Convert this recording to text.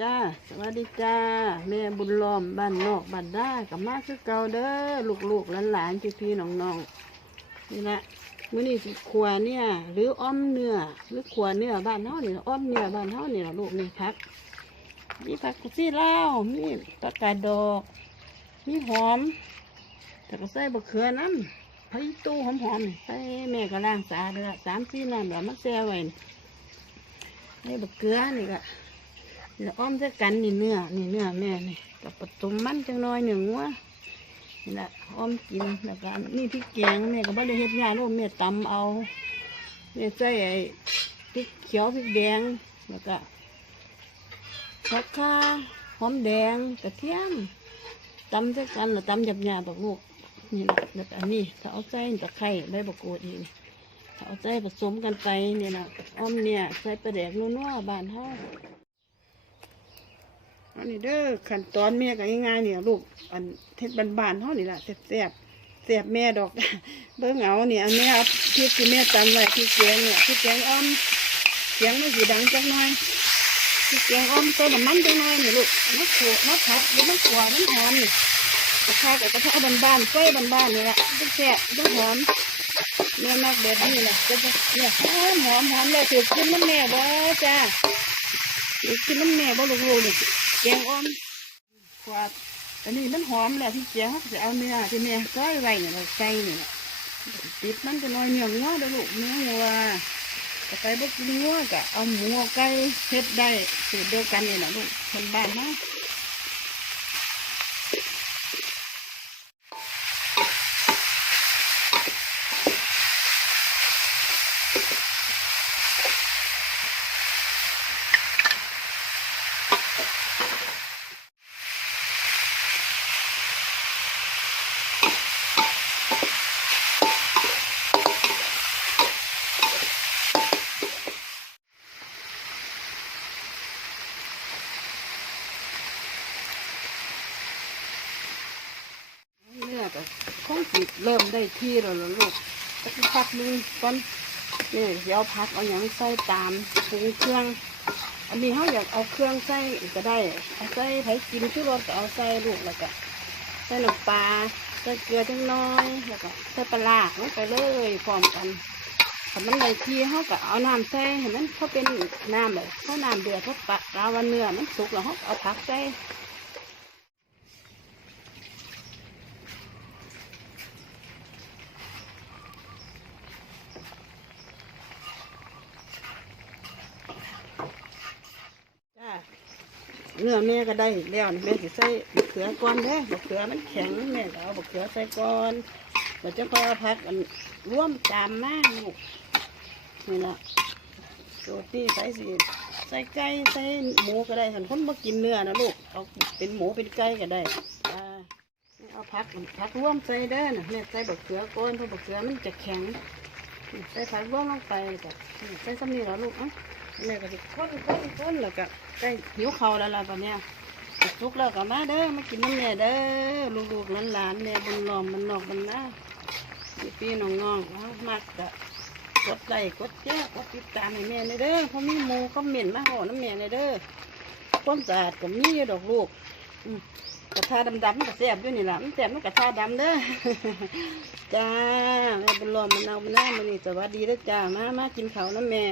จ้า สวัสดีจ้า แม่บุญล้อมบ้านนอกบ้านได้กับมาคือเก่าเด้อลูกๆหลานๆพี่ๆน้องๆนี่ละมื้อนี้สิขัวเนี่ยหรืออ้อมเนื้อหรือขัวเนื้อบ้านเฮานี่อ้อมเนื้อบ้านเฮานี่ละลูกนี่พักมีผักกุซี่ลามีผักกาดดอกมีหอมแต่ก็ใส่บะเขือน้ำพริกตู้หอมๆใส่แม่ก็ล้างสะอาดเลยละสามสี่น้ำแล้วมาแช่ไว้นี่บะเกลือนี่ก็ เดี๋ยวอ้อมใส่กันนี่เนื้อนี่เนื้อแม่นี่กับผสมมันจังน้อยหนึ่งวัวนี่แหละอ้อมกินแล้วก็นี่พริกแกงแม่ก็บ่ได้เฮ็ดยากลูกแม่ตำเอาแม่ใส่ไอ้พริกเขียวพริกแดงแล้วก็ผักข่าหอมแดงกระเทียมตำด้วยกันแล้วตำหยาบหยาบๆบักลูกนี่แหละแล้วอันนี้ถ้าเอาใส่ตะไคร้ใบบักกูดอีกถ้เอาใส่ผสมกันไปเนี่ยนะอ้อมเนี่ยใส่ปลาแดกนัวๆบ้านเฮา อันนี้เด้อขั้นตอนแม่ก็ง่ายๆเนี่ยลูกอันเทศบานๆเฮานี่แหละแซ่บๆแซ่บแม่ดอกเบิ่งเอาเนี่ยอันแม่เอาพริกที่แม่ตำไว้พริกแกงเนี่ยพริกแกงอ้อมเสียงไมันสีดังจักหน่อยพี่แกงอ้อมใส่น้ำมันจังหน่อยนี่ลูกมะขวมะผัดหรือมะขวมันหอมนี่กระทะกับกระทะบ้านๆไฟบ้านๆนี่แหละแซ่บต้องหอมเนื้อนักแบบนี้แหละจะเนี่ยหอมหอมหอมเลยถือกินน้ำแม่บ่จ้าถือกินน้ำแม่บ่ลูกๆนี่ แกงอ้อมขวดอันนี้มันหอมแหละพี่เจ้าจะเอาเนื้อที่แม่ก้อยไว้เนี่ยเราใส่นี่ยติดมันจะน้อยเหนียวเนื้อเด้อลูกเนื้อวัวแต่ไก่บกเนื้อกะเอาหมูไก่เฮ็ดได้สูตรเดียวกันนี่แหละลูกคนบ้านนะเนื้อก็คง สิเริ่มได้ที่แล้วล่ะลูกสักพักนึงก่อนนี่เดี๋ยวเอาผักเอาอย่างใส่ตามปรุงเครื่อง อันนี้เขาอยากเอาเครื่องใส่ก็ได้เอาใส่ไผกินชูรสก็เอาใส่ลูกแล้วก็ใส่น้ำปลาใส่เกลือจังน้อยแล้วก็ใส่ปลาร้าลงไปเลยพร้อมกันถ้ามันได้ที่เขาก็เอาน้ำใส่ให้มันเขาเป็นน้ำเลยเพราน้ำเดือดเพราะปลาวันเนื้อมันสุกแล้วเขาเอาผักใส่ จ้า เนื้อแม่ก็ได้แล้วนี่แม่สิใส่มะเขือก่อนเด้อมะเขือมันแข็งแม่ก็เอามะเขือใส่ก่อนเราจะพอเอาผักอันร่วมตามมากลูกนี่ละโรตีใส่สิใส่ไก่ใส่หมูก็ได้หันคนมากินเนื้อนะลูกเอาเป็นหมูเป็นไก่ก็ได้เอาผักผักร่วมใส่เด้นะแม่ใส่มะเขือก่อนเพราะมะเขือมันจะแข็งใส่ผักร่วมลงไปแล้วก็ใส่ซ้ำนี่แล้วลูกอะ แม่ก็จะค้นค้นค้นแล้วก็ได้หิวเขาแล้วล่ะตอนเนี้ยสุกแล้วก็มาเด้อมากินน้ำแม่เด้อลูกๆหลานๆแม่บนหลอมมันนอกมันนะพี่พี่น้องๆเอามากกะกดไลค์กดแชร์กดติดตามให้แม่ในเด้อเพราะมีหมูคอมเมนต์มาห่อน้ำแม่ในเด้อความสะอาดก็มีดอกลูกอืกระทาดำๆมันก็แซ่บอยู่นี่ล่ะมันแซ่บมันกระทาดำเด้อจ้าแม่บนล้อมมันเอามันน่ามันนี่สวัสดีเด้อจ้ามามากินเขาวน้ำแม่